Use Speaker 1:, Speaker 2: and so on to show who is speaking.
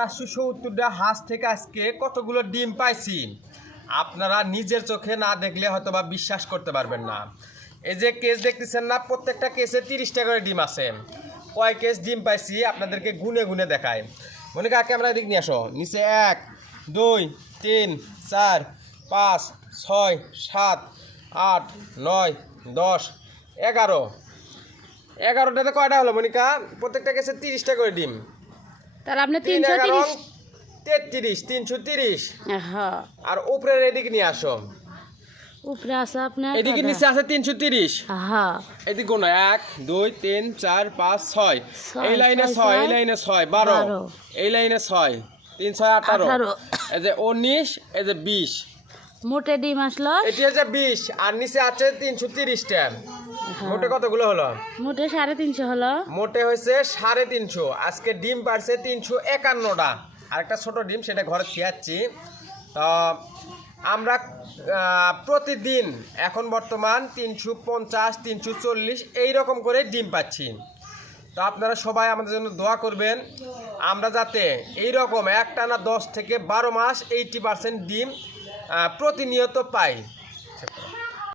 Speaker 1: চারশো সত্তরটা হাঁস থেকে আজকে কতগুলো ডিম পাইছি আপনারা নিজের চোখে না দেখলে হয়তো বা বিশ্বাস করতে পারবেন না এই যে কেস দেখতেছেন না প্রত্যেকটা কেসে তিরিশটা করে ডিম আছে কয় কেস ডিম পাইছি আপনাদেরকে গুনে গুনে দেখায় মনে কাকে আমরা দিক নিয়ে আসো নিচে এক দুই তিন চার পাঁচ ছয় সাত আট নয় দশ এগারো এগারোটাতে কয়টা হলো মনিকা প্রত্যেকটা কেসে তিরিশটা করে ডিম তাহলে আপনি তিনশো তিরিশ তেত্রিশ তিনশো তিরিশ হ্যাঁ। আর উপরের এদিক নিয়ে আসো উপরে আছে আপনার এদিকে নিচে আছে তিনশো তিরিশ হ্যাঁ। এদিক এদিকে গোনো এক দুই তিন চার পাঁচ ছয় এই লাইনে ছয় এই লাইনে ছয় বারো এই লাইনে ছয় তিন ছয় আঠারো এই যে উনিশ এই যে বিশ মোটে ডিম আসলো এটি হচ্ছে বিশ আর নিচে আছে তিনশো তিরিশটা হ্যাঁ। মোটে কতগুলো হলো মোটে সাড়ে তিনশো হলো মোটে হয়েছে সাড়ে তিনশো আজকে ডিম পারছে তিনশো একান্নটা আরেকটা ছোট ডিম সেটা ঘরে খেয়াচ্ছি তো আমরা প্রতিদিন এখন বর্তমান তিনশো পঞ্চাশ তিনশো চল্লিশ এইরকম করে ডিম পাচ্ছি তো আপনারা সবাই আমাদের জন্য দোয়া করবেন আমরা যাতে এই রকম একটানা দশ থেকে বারো মাস এইটি পার্সেন্ট ডিম প্রতিনিয়ত পাই